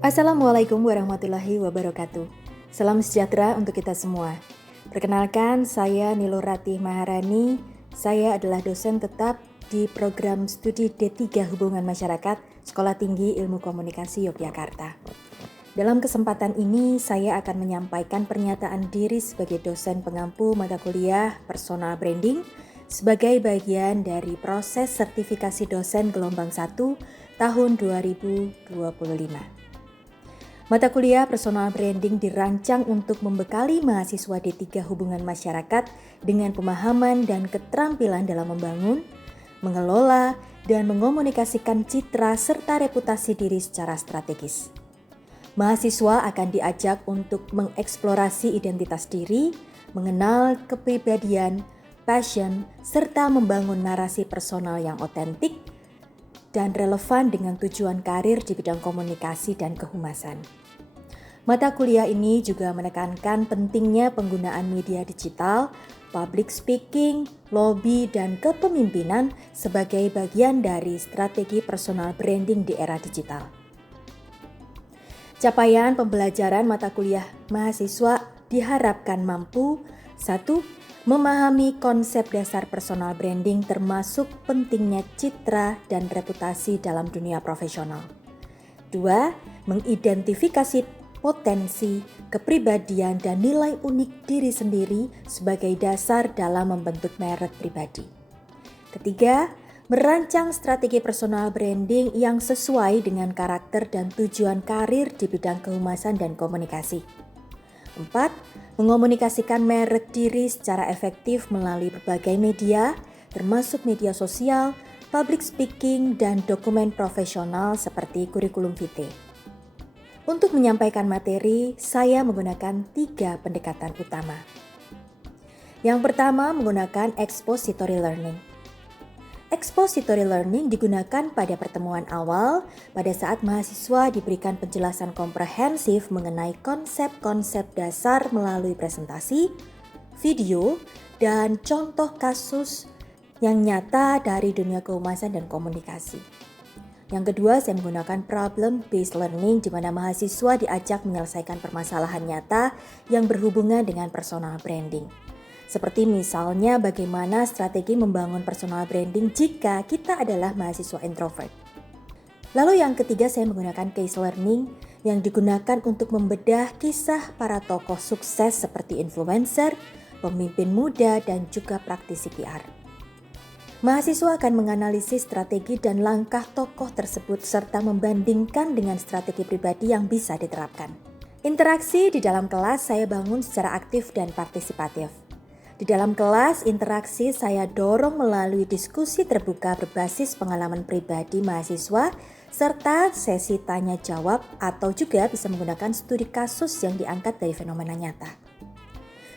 Assalamualaikum warahmatullahi wabarakatuh. Salam sejahtera untuk kita semua. Perkenalkan, saya Nilo Ratih Maharani. Saya adalah dosen tetap di program studi D3 Hubungan Masyarakat Sekolah Tinggi Ilmu Komunikasi Yogyakarta. Dalam kesempatan ini, saya akan menyampaikan pernyataan diri sebagai dosen pengampu mata kuliah Personal Branding sebagai bagian dari proses sertifikasi dosen gelombang 1 tahun 2025. Mata kuliah Personal Branding dirancang untuk membekali mahasiswa D3 Hubungan Masyarakat dengan pemahaman dan keterampilan dalam membangun, mengelola, dan mengomunikasikan citra serta reputasi diri secara strategis. Mahasiswa akan diajak untuk mengeksplorasi identitas diri, mengenal kepribadian, passion, serta membangun narasi personal yang otentik dan relevan dengan tujuan karir di bidang komunikasi dan kehumasan. Mata kuliah ini juga menekankan pentingnya penggunaan media digital, public speaking, lobby, dan kepemimpinan sebagai bagian dari strategi personal branding di era digital. Capaian pembelajaran mata kuliah mahasiswa diharapkan mampu 1. Memahami konsep dasar personal branding termasuk pentingnya citra dan reputasi dalam dunia profesional. 2. Mengidentifikasi potensi, kepribadian, dan nilai unik diri sendiri sebagai dasar dalam membentuk merek pribadi. Ketiga, merancang strategi personal branding yang sesuai dengan karakter dan tujuan karir di bidang kehumasan dan komunikasi. 4. Mengomunikasikan merek diri secara efektif melalui berbagai media, termasuk media sosial, public speaking, dan dokumen profesional seperti kurikulum vitae. Untuk menyampaikan materi, saya menggunakan 3 pendekatan utama. Yang pertama menggunakan expository learning. Expository learning digunakan pada pertemuan awal pada saat mahasiswa diberikan penjelasan komprehensif mengenai konsep-konsep dasar melalui presentasi, video, dan contoh kasus yang nyata dari dunia kehumasan dan komunikasi. Yang kedua, saya menggunakan problem-based learning di mana mahasiswa diajak menyelesaikan permasalahan nyata yang berhubungan dengan personal branding. Seperti misalnya bagaimana strategi membangun personal branding jika kita adalah mahasiswa introvert. Lalu yang ketiga, saya menggunakan case learning yang digunakan untuk membedah kisah para tokoh sukses seperti influencer, pemimpin muda, dan juga praktisi PR. Mahasiswa akan menganalisis strategi dan langkah tokoh tersebut serta membandingkan dengan strategi pribadi yang bisa diterapkan. Interaksi di dalam kelas saya bangun secara aktif dan partisipatif. Di dalam kelas, interaksi saya dorong melalui diskusi terbuka berbasis pengalaman pribadi mahasiswa serta sesi tanya jawab atau juga bisa menggunakan studi kasus yang diangkat dari fenomena nyata.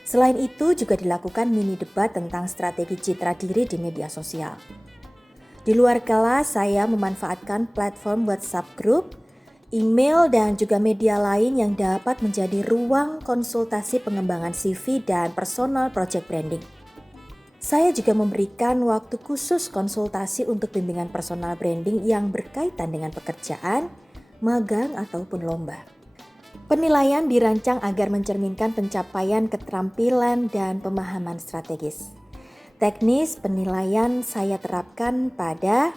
Selain itu juga dilakukan mini debat tentang strategi citra diri di media sosial. Di luar kelas saya memanfaatkan platform WhatsApp group, email dan juga media lain yang dapat menjadi ruang konsultasi pengembangan CV dan personal project branding. Saya juga memberikan waktu khusus konsultasi untuk bimbingan personal branding yang berkaitan dengan pekerjaan, magang ataupun lomba. Penilaian dirancang agar mencerminkan pencapaian keterampilan dan pemahaman strategis. Teknis penilaian saya terapkan pada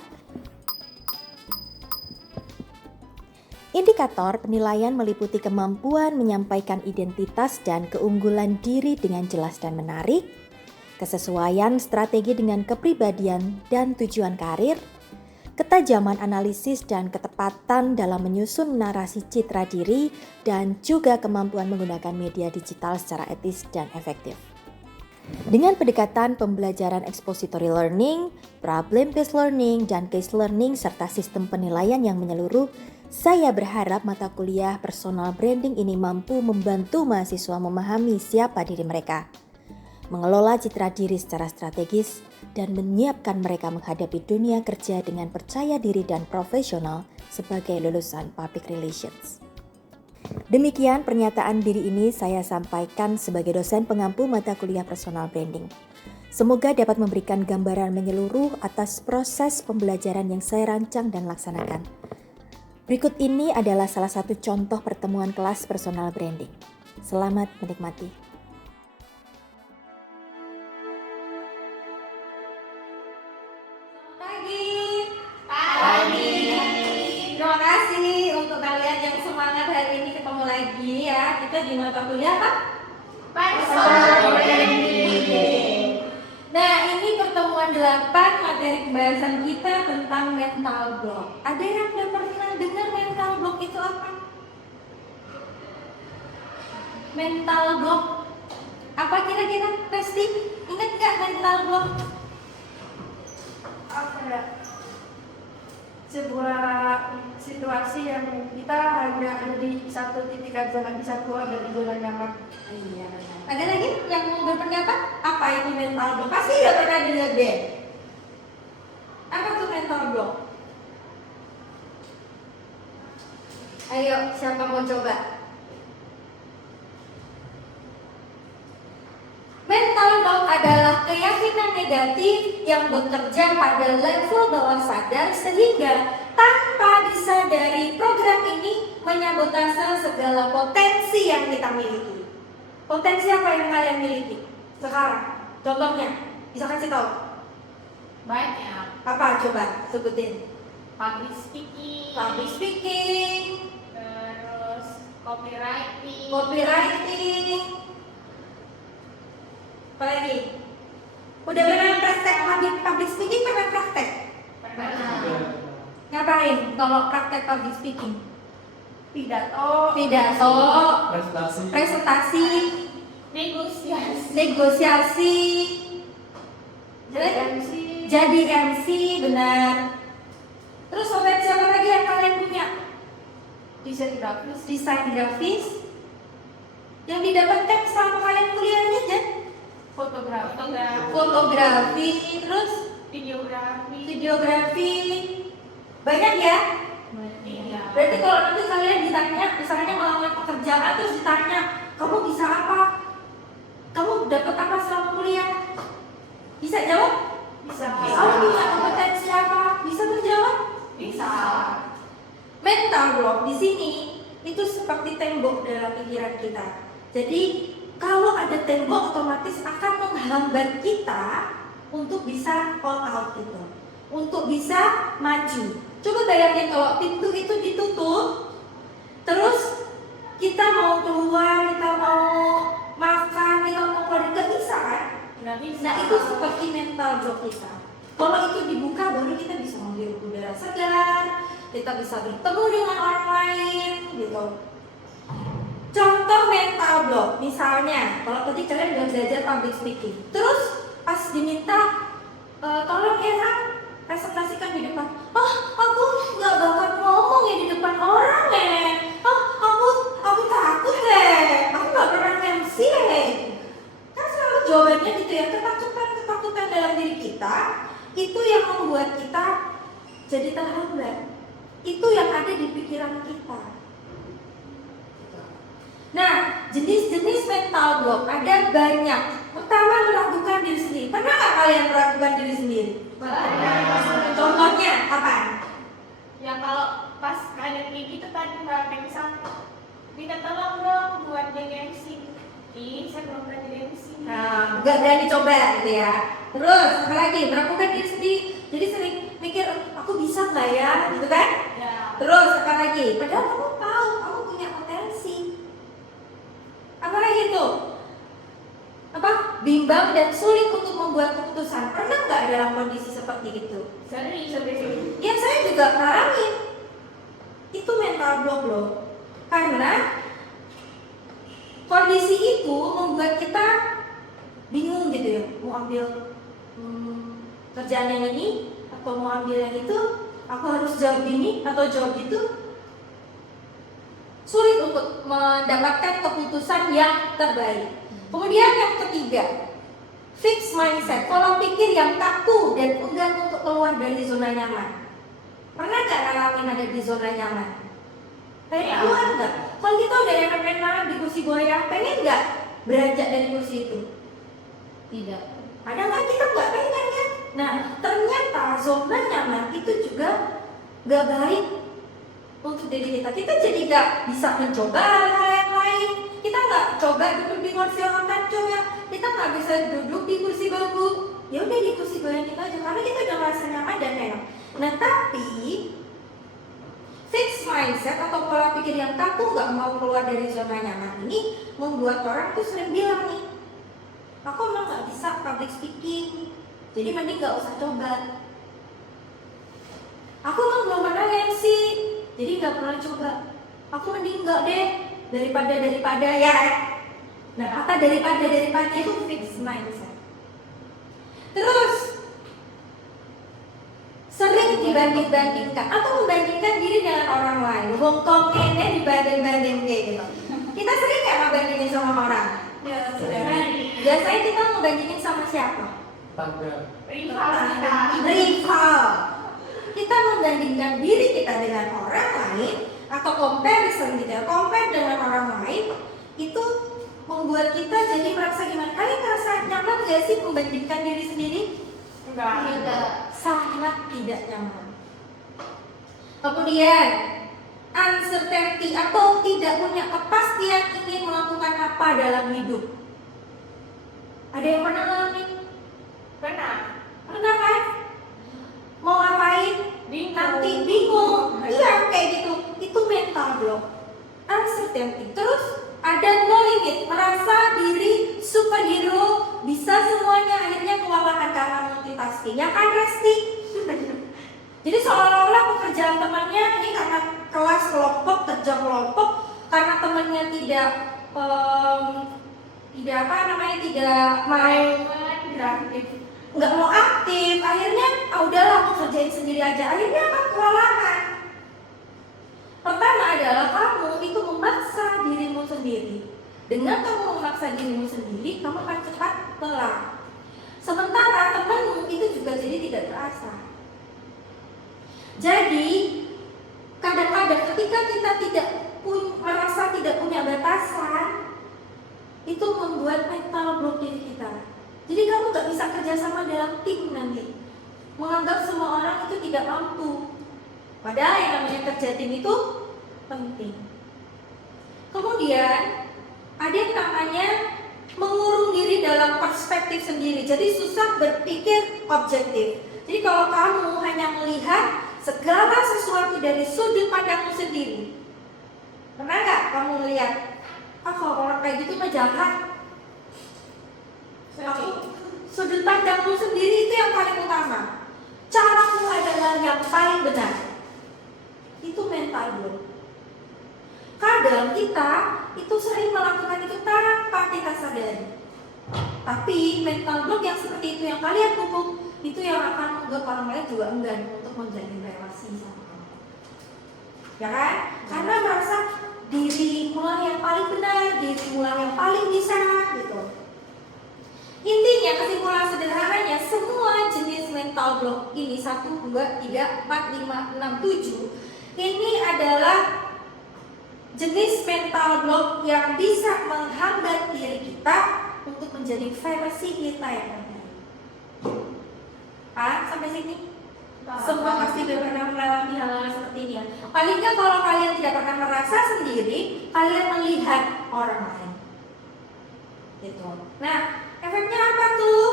indikator penilaian meliputi kemampuan menyampaikan identitas dan keunggulan diri dengan jelas dan menarik, kesesuaian strategi dengan kepribadian dan tujuan karir, ketajaman analisis dan ketepatan dalam menyusun narasi citra diri, dan juga kemampuan menggunakan media digital secara etis dan efektif. Dengan pendekatan pembelajaran expository learning, problem-based learning, dan case learning, serta sistem penilaian yang menyeluruh, saya berharap mata kuliah personal branding ini mampu membantu mahasiswa memahami siapa diri mereka, mengelola citra diri secara strategis, dan menyiapkan mereka menghadapi dunia kerja dengan percaya diri dan profesional sebagai lulusan public relations. Demikian pernyataan diri ini saya sampaikan sebagai dosen pengampu mata kuliah personal branding. Semoga dapat memberikan gambaran menyeluruh atas proses pembelajaran yang saya rancang dan laksanakan. Berikut ini adalah salah satu contoh pertemuan kelas personal branding. Selamat menikmati. Pagi. Terima kasih untuk kalian yang semangat hari ini ketemu lagi ya. Kita di mata kuliah apa? Personal branding. Nah, ini pertemuan 8 materi pembahasan kita tentang mental block. Ada yang udah pernah dengar mental block itu apa? Mental block apa kira-kira? Pasti ingat nggak mental block? Apa ya? Sebuah situasi yang kita hanya ada di satu titik aja, nggak bisa keluar dari zona nyaman. Iya. Ada lagi yang mau berpendapat? Apa itu mental block? Pasti udah pernah dengar deh. Apa tuh mental block? Ayo, siapa mau coba? Mental block adalah keyakinan negatif yang bekerja pada level bawah sadar sehingga tanpa disadari program ini menyabotase segala potensi yang kita miliki. Potensi apa yang kalian miliki sekarang? Contohnya, bisa kasih tahu? Banyak. Apa coba sebutin? Public speaking, Public speaking, terus copywriting, apa lagi? Udah pernah praktek public speaking? Pernah praktek? pernah. Ngapain kalau praktek public speaking? Pidato, presentasi, negosiasi, jadi MC, benar. Terus potensi apa lagi yang kalian punya? desain grafis, Desain grafis yang didapatkan selama kalian kuliah ini aja. Fotografi, terus videografi, banyak ya. Berarti kalau nanti kalian ditanya, misalnya melamar pekerjaan terus ditanya, kamu bisa apa? Kamu dapat apa selama kuliah? Bisa jawab? bisa. Kamu punya kompetensi apa? Bisa menjawab? Bisa. Mental block di sini itu seperti tembok dalam pikiran kita. Jadi kalau ada tembok otomatis akan menghambat kita untuk bisa all out itu, untuk bisa maju. Coba bayangin kalau pintu itu ditutup, terus kita mau keluar, kita mau makan, kita mau keluar, nggak bisa kan? Nah itu seperti mental block kita. Kalau itu dibuka baru kita bisa menghirup udara segar, kita bisa bertemu dengan orang lain gitu. Contoh mental block, misalnya kalau tadi kalian udah belajar public speaking, terus pas diminta tolong ya Kak, presentasikan di depan. Oh, aku nggak bakal ngomong ya di depan orang Oh, aku takut aku nggak pernah MC Kan selalu jawabannya gitu ya, ketakutan dalam diri kita itu yang membuat kita jadi terhambat. Itu yang ada di pikiran kita. Nah, jenis-jenis mental block ada banyak. Pertama, meragukan diri sendiri. Pernah nggak kalian meragukan diri sendiri? Contohnya apa? Ya kalau pas ada kayak gitu tadi Mbak Pengsan minta tolong dong buat jadi MC. Saya belum pernah jadi MC. Nah, nggak berani coba gitu ya. Terus apa lagi? Meragukan diri sendiri. Jadi sering mikir, aku bisa nggak ya? Gitu kan? Ya. Terus apa lagi? Padahal kamu tahu, kamu punya potensi. Apa lagi tuh? Apa? Bimbang dan sulit untuk membuat keputusan. Pernah nggak dalam kondisi seperti itu? Sering. Ya saya juga ngalamin. Itu mental block loh. Karena kondisi itu membuat kita bingung gitu ya. Mau ambil kerjaan yang ini atau mau ambil yang itu? Aku harus jawab ini atau jawab itu? Sulit untuk mendapatkan keputusan yang terbaik. Kemudian yang ketiga, fixed mindset. Kalau pikir yang kaku dan enggan untuk keluar dari zona nyaman. Pernah nggak ngalamin ada di zona nyaman? Pengen keluar nggak? Kalau kita udah enak-enak di kursi goyang, pengen nggak beranjak dari kursi itu? Tidak. Kadang kan kita nggak pengen kan? Nah ternyata zona nyaman itu juga nggak baik untuk diri kita. Kita jadi nggak bisa mencoba hal-hal yang lain. Kita nggak coba duduk di kursi orang tanco ya. Kita nggak bisa duduk di kursi bambu. Ya udah di kursi goyang kita aja karena kita udah merasa nyaman dan enak. Nah tapi fixed mindset atau pola pikir yang kaku nggak mau keluar dari zona nyaman ini membuat orang tuh sering bilang nih, aku emang nggak bisa public speaking, jadi mending nggak usah coba. Aku emang belum pernah MC, jadi nggak pernah coba. Aku mending nggak deh daripada ya. Nah kata daripada itu fixed mindset. Terus sering dibanding-bandingkan atau membandingkan diri dengan orang lain. Bongkongnya dibanding-banding kayak gitu. Kita sering nggak ngebandingin sama orang? Ya, sudah. Biasanya kita ngebandingin sama siapa? Rival. Kita membandingkan diri kita dengan orang lain atau comparison gitu ya. Compare dengan orang lain itu membuat kita jadi merasa gimana? Kalian merasa nyaman gak sih membandingkan diri sendiri? Enggak. Sangat tidak nyaman. Kemudian uncertainty atau tidak punya kepastian ingin melakukan apa dalam hidup. Ada yang pernah ngalamin? Pernah. Pernah kan? Mau ngapain? Nanti bingung. Iya kayak gitu. Itu mental block. Uncertainty. Terus ada no limit, merasa diri superhero, bisa semuanya, akhirnya kewalahan karena multitasking. Ya kan Resti? Jadi seolah-olah pekerjaan temannya ini karena kelas kelompok, kerja kelompok, karena temannya tidak nggak mau aktif, akhirnya udahlah aku kerjain sendiri aja, akhirnya akan kewalahan. Pertama adalah kamu itu memaksa dirimu sendiri. Dengan kamu memaksa dirimu sendiri, kamu akan cepat lelah. Sementara temanmu itu juga jadi tidak terasa. Jadi kadang-kadang ketika kita merasa tidak punya batasan, itu membuat mental block diri kita. Jadi kamu nggak bisa kerjasama dalam tim nanti. Menganggap semua orang itu tidak mampu. Padahal yang namanya kerja tim itu penting. Kemudian ada yang namanya mengurung diri dalam perspektif sendiri. Jadi susah berpikir objektif. Jadi kalau kamu hanya melihat segala sesuatu dari sudut pandangmu sendiri, pernah nggak kamu melihat, kalau orang kayak gitu mah jahat? Sudut pandangmu sendiri itu yang paling utama. Caramu adalah yang paling benar. Itu mental block. Kadang kita itu sering melakukan itu tanpa kita sadari. Tapi mental block yang seperti itu yang kalian pupuk, itu yang akan membuat orang lain juga enggan untuk menjalin relasi sama kamu. Ya kan? Karena merasa dirimu lah yang paling benar, dirimu lah yang paling bisa gitu. Intinya kesimpulan sederhananya, semua jenis mental block ini 1, 2, 3, 4, 5, 6, 7 ini adalah jenis mental block yang bisa menghambat diri kita untuk menjadi versi kita yang terbaik. Sampai sini? Semua pasti pernah mengalami hal-hal seperti ini ya. Paling nggak kalau kalian tidak pernah merasa sendiri, kalian melihat orang lain. Gitu. Nah, efeknya apa tuh?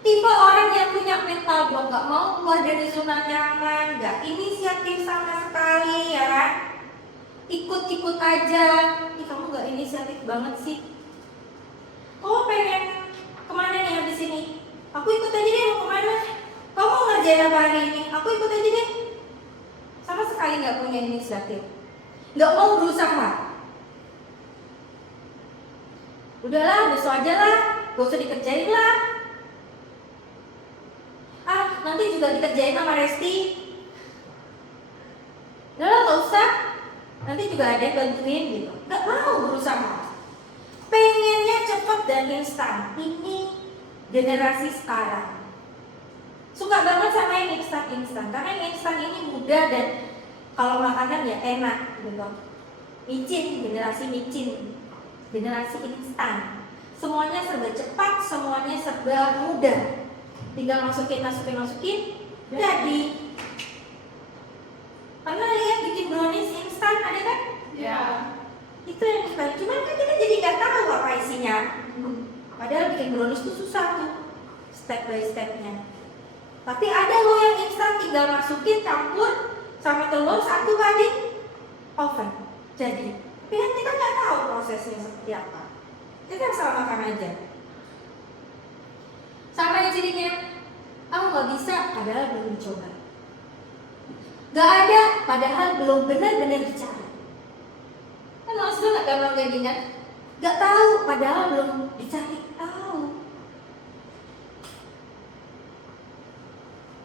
Tipe orang yang punya mental block, nggak mau keluar dari zona nyaman, nggak inisiatif sama sekali ya kan? Ikut-ikut aja. Ih, kamu nggak inisiatif banget sih. Kamu pengen kemana nih habis ini? Aku ikut aja deh, mau kemana? Kamu mau ngerjain apa hari ini? Aku ikut aja deh. Sama sekali nggak punya inisiatif, nggak mau berusaha. Udahlah, besok aja lah, gak usah dikerjain lah. Nanti juga dikerjain sama Resti. Udahlah, gak usah. Nanti juga ada yang bantuin gitu. Gak mau berusaha. Pengennya cepat dan instan. Ini generasi sekarang. Suka banget sama yang instan-instan. Karena yang instan ini mudah dan kalau makanan ya enak gitu. Micin, generasi micin. Generasi instan. Semuanya serba cepat, semuanya serba mudah. Tinggal masukin, jadi. Pernah lihat bikin brownies instan ada kan? Ya. Itu yang instan. Cuman kan kita jadi nggak tahu apa isinya. Padahal bikin brownies itu susah tuh, step by stepnya. Tapi ada loh yang instan, tinggal masukin campur sama telur satu kali oven. Jadi, tapi kan kita nggak tahu prosesnya seperti apa. Kita asal makan aja. Sama yang jadinya, aku nggak bisa, padahal belum dicoba. Nggak ada, padahal belum benar-benar dicari. Kan maksudnya nggak gampang kayak gini kan? Nggak tahu, padahal belum dicari tahu.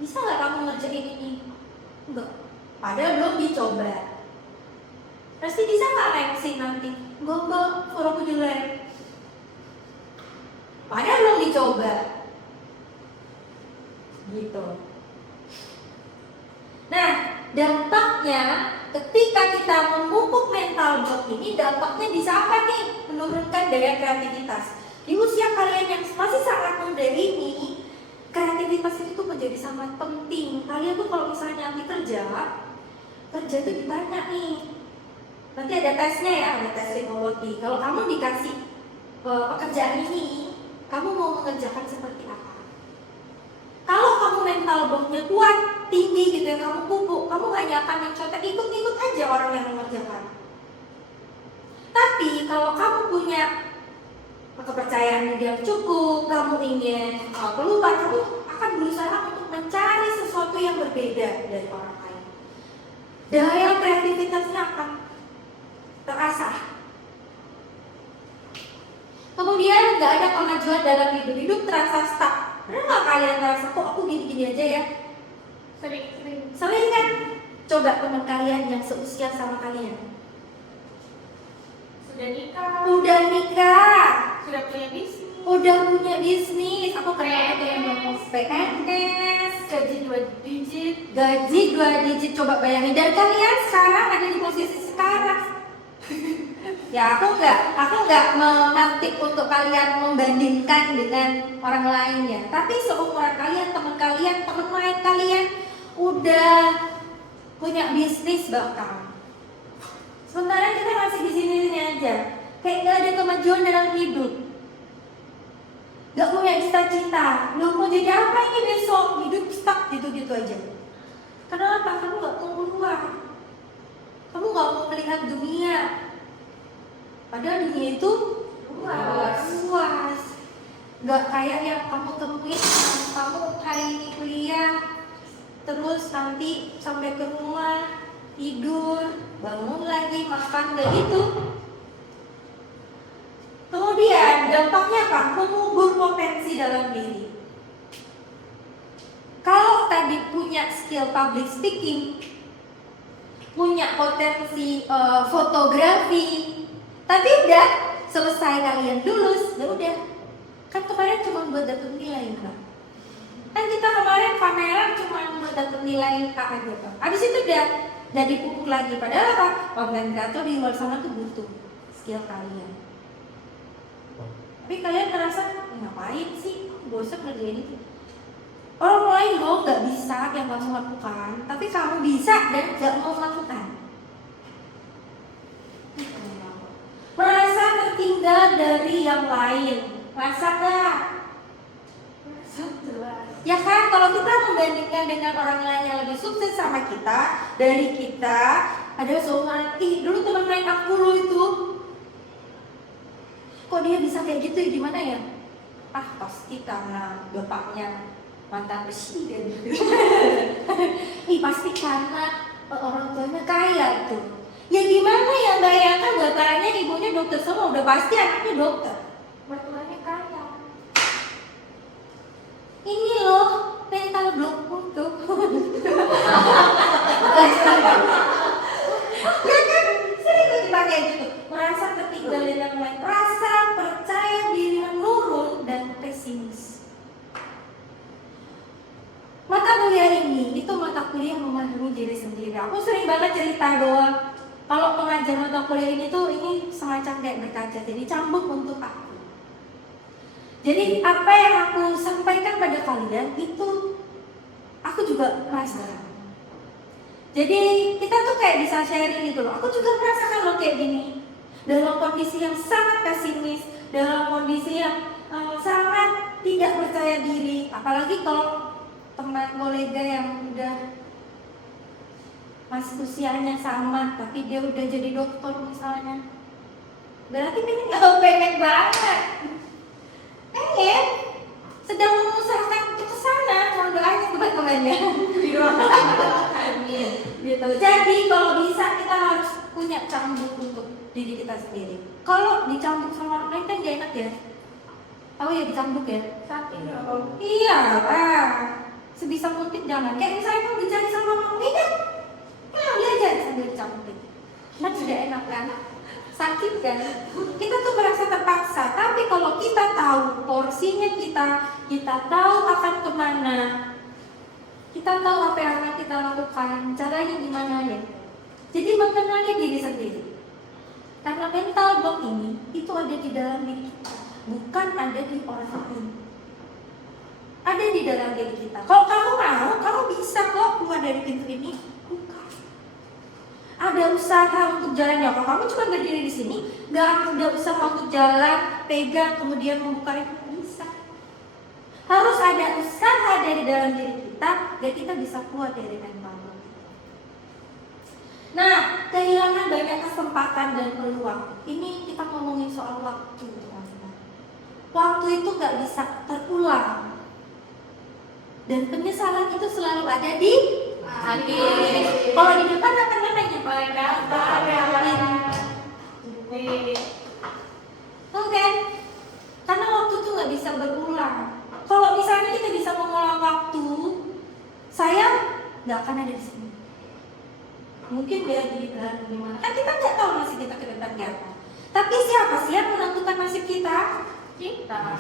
Bisa nggak kamu ngerjain ini? Enggak, padahal belum dicoba. Pasti bisa nggak lengsin nanti? Enggak, suara aku jelek. Padahal belum dicoba. Gitu. Nah, dampaknya ketika kita memupuk mental block ini, dampaknya bisa apa nih? Menurunkan daya kreativitas. Di usia kalian yang masih sangat muda ini, kreativitas itu menjadi sangat penting. Kalian tuh kalau misalnya nanti kerja itu ditanya nih. Nanti ada tesnya ya, ada tes psikologi. Kalau kamu dikasih pekerjaan ini, kamu mau mengerjakan seperti apa? Kalau kamu mental blocknya kuat, tinggi gitu ya, kamu pupuk, kamu gak akan mencontek, ikut-ikut aja orang yang mengerjakan. Tapi kalau kamu punya kepercayaan yang cukup, kamu ingin keluar, kamu akan berusaha untuk mencari sesuatu yang berbeda dari orang lain. Daya kreativitasnya akan terasah. Kemudian nggak ada kemajuan dalam hidup terasa stuck. Pernah nggak kalian merasa kok aku gini-gini aja ya? Sering kan? Coba teman kalian yang seusia sama kalian. Sudah nikah. Udah nikah. Sudah punya bisnis. Udah punya bisnis. Aku kenal tuh yang ngomong PNS. Gaji 2 digit. Gaji 2 digit, coba bayangin. Dan kalian sekarang ada di posisi sekarang. Ya aku nggak memantik untuk kalian membandingkan dengan orang lain ya. Tapi seumuran kalian, teman lain kalian udah punya bisnis bahkan. Sementara kita masih di sini aja, kayak nggak ada kemajuan dalam hidup, nggak punya cita-cita, belum mau jadi apa ini besok, hidup stuck gitu-gitu aja. Kenapa? Kamu nggak mau keluar, kamu nggak mau melihat dunia. Padahal dunia itu luas. Gak kayak yang kamu temuin, kamu hari ini kuliah, terus nanti sampai ke rumah, tidur, bangun lagi, makan, gak gitu. Kemudian dampaknya apa? Mengubur potensi dalam diri. Kalau tadi punya skill public speaking, punya potensi fotografi, tapi udah selesai kalian lulus, ya udah. Kan kemarin cuma buat dapet nilai Kak. Kan kita kemarin pameran cuma buat dapet nilai Kak aja Kak. Abis itu udah dipupuk lagi. Padahal apa? Konten kreator di luar sana tuh butuh skill kalian. Tapi kalian ngerasa ngapain sih? Bosan ngerjain itu. Orang lain loh nggak bisa yang kamu lakukan, tapi kamu bisa dan nggak mau melakukan. Merasa tertinggal dari yang lain, merasa nggak? Ya kan, kalau kita membandingkan dengan orang lain yang lebih sukses sama kita, dari kita, ada seorang, dulu teman main aku lo itu, kok dia bisa kayak gitu, gimana ya? Pasti karena bapaknya mantan presiden. Pasti karena orang tuanya kaya tuh. Ya gimana ya bayangkan bapaknya ibunya dokter semua, udah pasti anaknya dokter. Mertuanya kaya. Ini loh mental blockmu tuh. Ya kan sering dipakai gitu. Merasa tertinggal dengan yang lain, rasa percaya diri menurun dan pesimis. Mata kuliah ini itu mata kuliah memahami diri sendiri. Aku sering banget cerita bahwa kalau mengajar mata kuliah ini tuh ini semacam kayak berkaca, jadi cambuk untuk aku. Jadi apa yang aku sampaikan pada kalian itu aku juga merasa. Jadi kita tuh kayak bisa sharing gitu loh. Aku juga merasakan lo kayak gini. Dalam kondisi yang sangat pesimis, dalam kondisi yang sangat tidak percaya diri. Apalagi kalau teman kolega yang udah masih usianya sama, tapi dia udah jadi dokter misalnya. Berarti ini nggak pengen banget. Pengen. Sedang mengusahakan untuk kesana. Mau doanya teman-temannya. Gitu. Jadi kalau bisa kita harus punya cambuk untuk diri kita sendiri. Kalau dicambuk sama orang lain kan gak enak ya. Tahu ya dicambuk ya? Sakit ya. Iya lah. Sebisa mungkin jangan. Kayak misalnya mau dicari sama orang lain kan, dia aja sambil dicambuk. Kan tidak enak kan? Sakit kan? Kita tuh merasa terpaksa. Tapi kalau kita tahu porsinya kita tahu akan kemana, kita tahu apa yang akan kita lakukan, caranya gimana ya. Jadi mengenali diri sendiri. Karena mental block ini itu ada di dalam diri kita, bukan ada di orang lain. Ada di dalam diri kita. Kalau kamu mau, kamu bisa kok keluar dari pintu ini. Bukan. Ada usaha untuk jalannya. Kalau kamu cuma berdiri di sini, nggak ada usaha untuk jalan, pegang, kemudian membuka itu bisa. Harus ada usaha dari dalam diri kita, agar kita bisa keluar dari mental block. Nah, kehilangan banyak kesempatan dan peluang. Ini kita ngomongin soal waktu, teman-teman. Waktu itu nggak bisa terulang. Dan penyesalan itu selalu ada di akhir. Kalau di depan akan namanya Paling gampang. Tuh kan? Karena waktu itu nggak bisa berulang. Kalau misalnya kita bisa mengulang waktu, saya nggak akan ada di sini. Mungkin dia di belahan gimana? Kan kita nggak tahu nasib kita ke depannya apa. Tapi siapa sih yang menentukan nasib kita?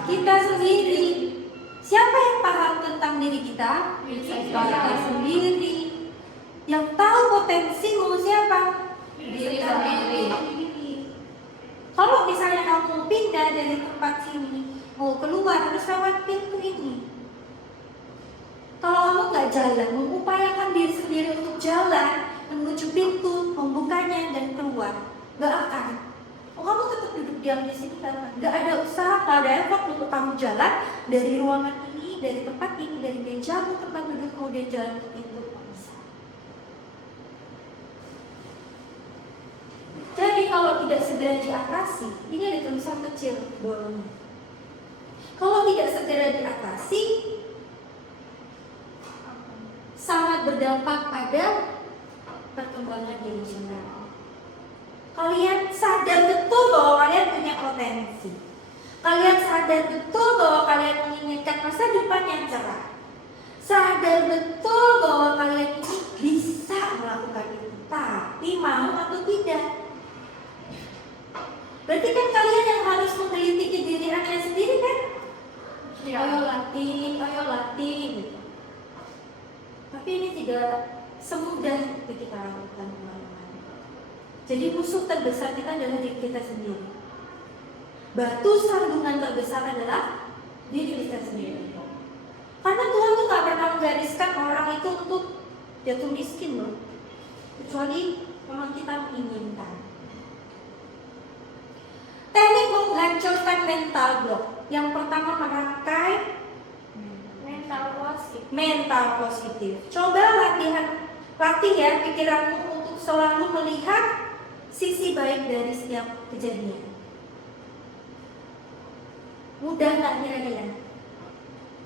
Kita sendiri. Siapa yang paham tentang diri kita? Kita sendiri. Yang tahu potensi mau siapa? Diri sendiri. Kalau misalnya kamu pindah dari tempat sini, mau keluar harus lewat pintu ini. Kalau kamu nggak jalan, mengupayakan diri sendiri untuk jalan menuju pintu, membukanya dan keluar, nggak akan. Kamu tetap duduk diam di sini karena nggak ada usaha, nggak ada effort untuk kamu jalan dari ruangan ini, dari tempat ini, dari mejamu tempat duduk kemudian jalan ke pintu. Jadi kalau tidak segera diatasi, ini ada tulisan kecil bawahnya. Kalau tidak segera diatasi, sangat berdampak pada perkembangan diri sendiri. Kalian sadar betul bahwa kalian punya potensi. Kalian sadar betul bahwa kalian menginginkan masa depan yang cerah. Sadar betul bahwa kalian ini bisa melakukan itu, tapi mau atau tidak. Berarti kan kalian yang harus mengkritiki diri kalian sendiri kan? Ya. Ayo latih gitu. Tapi ini tidak semudah itu kita lakukan, teman-teman. Jadi musuh terbesar kita adalah diri kita sendiri. Batu sandungan terbesar adalah diri kita sendiri. Karena Tuhan tuh gak pernah menggariskan orang itu untuk jatuh miskin loh, kecuali memang kita menginginkan. Teknik menghancurkan mental block. Yang pertama merangkai mental positif. Coba latih ya pikiranmu untuk selalu melihat sisi baik dari setiap kejadian. Mudah nggak kira-kira?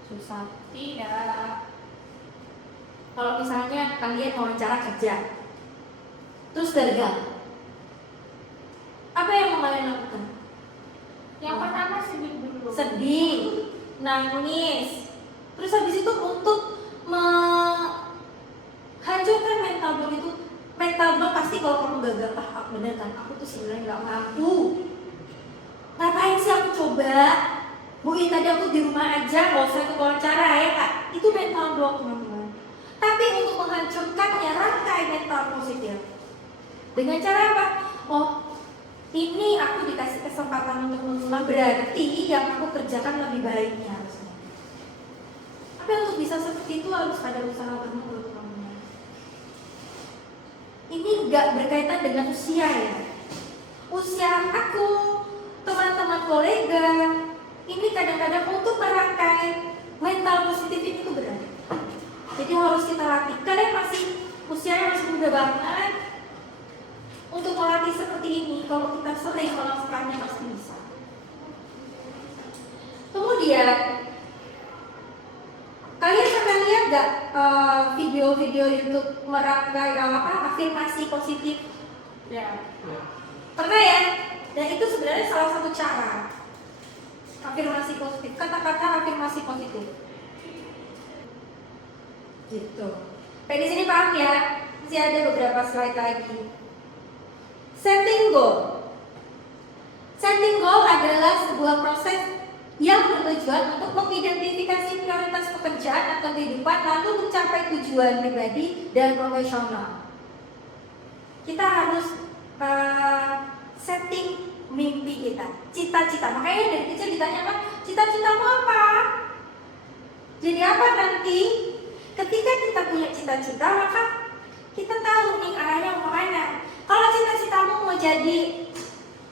Susah? Tidak. Kalau misalnya kalian wawancara kerja, terus gagal, apa yang mau kalian lakukan? Yang pertama sedih dulu. Sedih, nangis. Terus habis itu untuk menghancurkan mental block itu, mental block pasti kalau kamu gagal, bener kan? Aku tuh sebenarnya nggak mampu. Ngapain sih aku coba? Mungkin tadi aku di rumah aja, nggak usah ikut wawancara ya kak. Itu mental block teman-teman. Tapi untuk menghancurkannya, rangkai mental positif. Dengan cara apa? Oh, ini aku dikasih kesempatan untuk mengulang, berarti yang aku kerjakan lebih baiknya harusnya. Tapi untuk bisa seperti itu harus ada usaha penuh menurut kamu. ini nggak berkaitan dengan usia ya. Usia aku, teman-teman kolega, ini kadang-kadang untuk merangkai mental positif itu berat. Jadi harus kita latih. Kalian masih usianya masih muda banget untuk melatih seperti ini. Kalau kita sering melakukannya pasti bisa. Kemudian kalian pernah lihat nggak video-video YouTube merangkai afirmasi positif? Ya. Pernah ya? Dan itu sebenarnya salah satu cara afirmasi positif, kata-kata afirmasi positif. Gitu. Kayak di sini paham ya? Masih ada beberapa slide lagi. Setting goal. Setting goal adalah sebuah proses yang bertujuan untuk mengidentifikasi prioritas pekerjaan atau kehidupan lalu mencapai tujuan pribadi dan profesional. Kita harus setting mimpi kita, cita-cita. Makanya dari kecil ditanya kan, cita-citamu apa? Jadi apa nanti? Ketika kita punya cita-cita, maka kita tahu nih arahnya mau kemana. Kalau cita-citamu mau jadi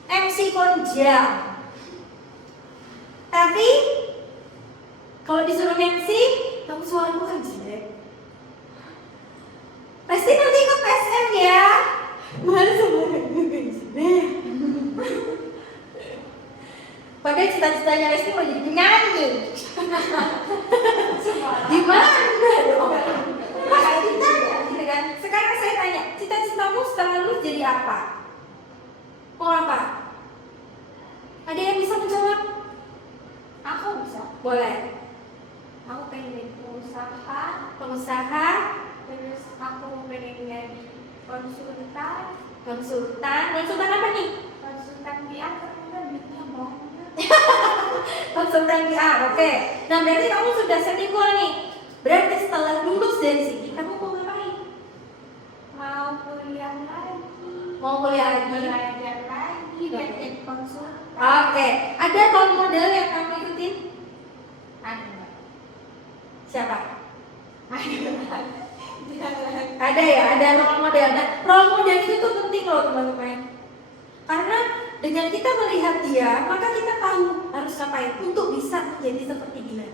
MC Konjang, tapi kalau disuruh MC, kamu suaramu kan jelek. Pasti nanti ikut PSM ya. Mana suaramu kan jelek. Padahal cita-citanya Lesti mau jadi penyanyi. Gimana dong? Makanya ditanya, gitu kan? Sekarang saya tanya, cita-citamu setelah lulus jadi apa? Mau apa? Ada yang bisa menjawab? Aku bisa. Boleh. Aku pengen jadi pengusaha. Pengusaha, Terus aku pengen jadi konsultan. konsultan apa nih? Konsultan PR karena duitnya banyak. Konsultan PR, oke. Nah berarti kamu sudah setting goal nih. Berarti setelah lulus dari sini, kamu mau ngapain? Mau kuliah lagi. Mau kuliah lagi? Belajar lagi. Dan jadi konsultan. Oke. Ada role model yang kamu ikutin? Ada. Siapa? Ada. Ada ya, ada role model. Nah, role model itu tuh penting loh teman-teman. Karena dengan kita melihat dia, maka kita tahu harus ngapain untuk bisa menjadi seperti dia.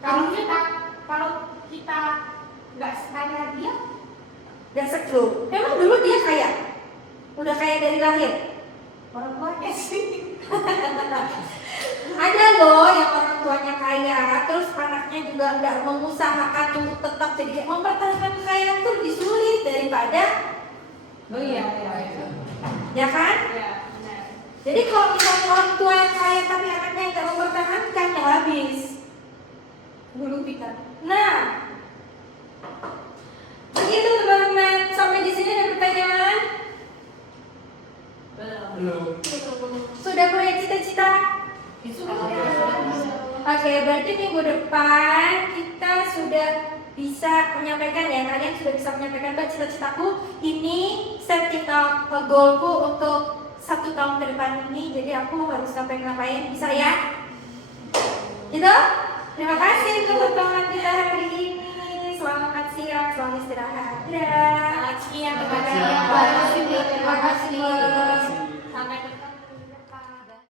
Kalau kita nggak sekaya dia, Dan seklo. Memang dulu dia kaya, udah kaya dari lahir. orang-orangnya sih. Ada loh yang orang tuanya kaya, terus anaknya juga nggak mengusahakan untuk tetap jadi kayak mempertahankan kekayaan itu lebih sulit daripada, Oh iya. ya kan? Ya, benar. Jadi kalau misalnya orang tua yang kaya tapi anaknya nggak mempertahankan, ya habis. Guru kita. Nah, begitu teman-teman. Sampai di sini ada pertanyaan? Belum. Sudah punya cita-cita? Oke, berarti minggu depan kita sudah bisa menyampaikan ya, kalian sudah bisa menyampaikan ke cita-citaku ini setting up goalku untuk 1 tahun ke depan ini, jadi aku harus ngapain, bisa ya? Gitu? Terima kasih untuk pertemuan kita hari ini. Selamat siang, selamat istirahat. Dadah. Selamat siang. Terima kasih.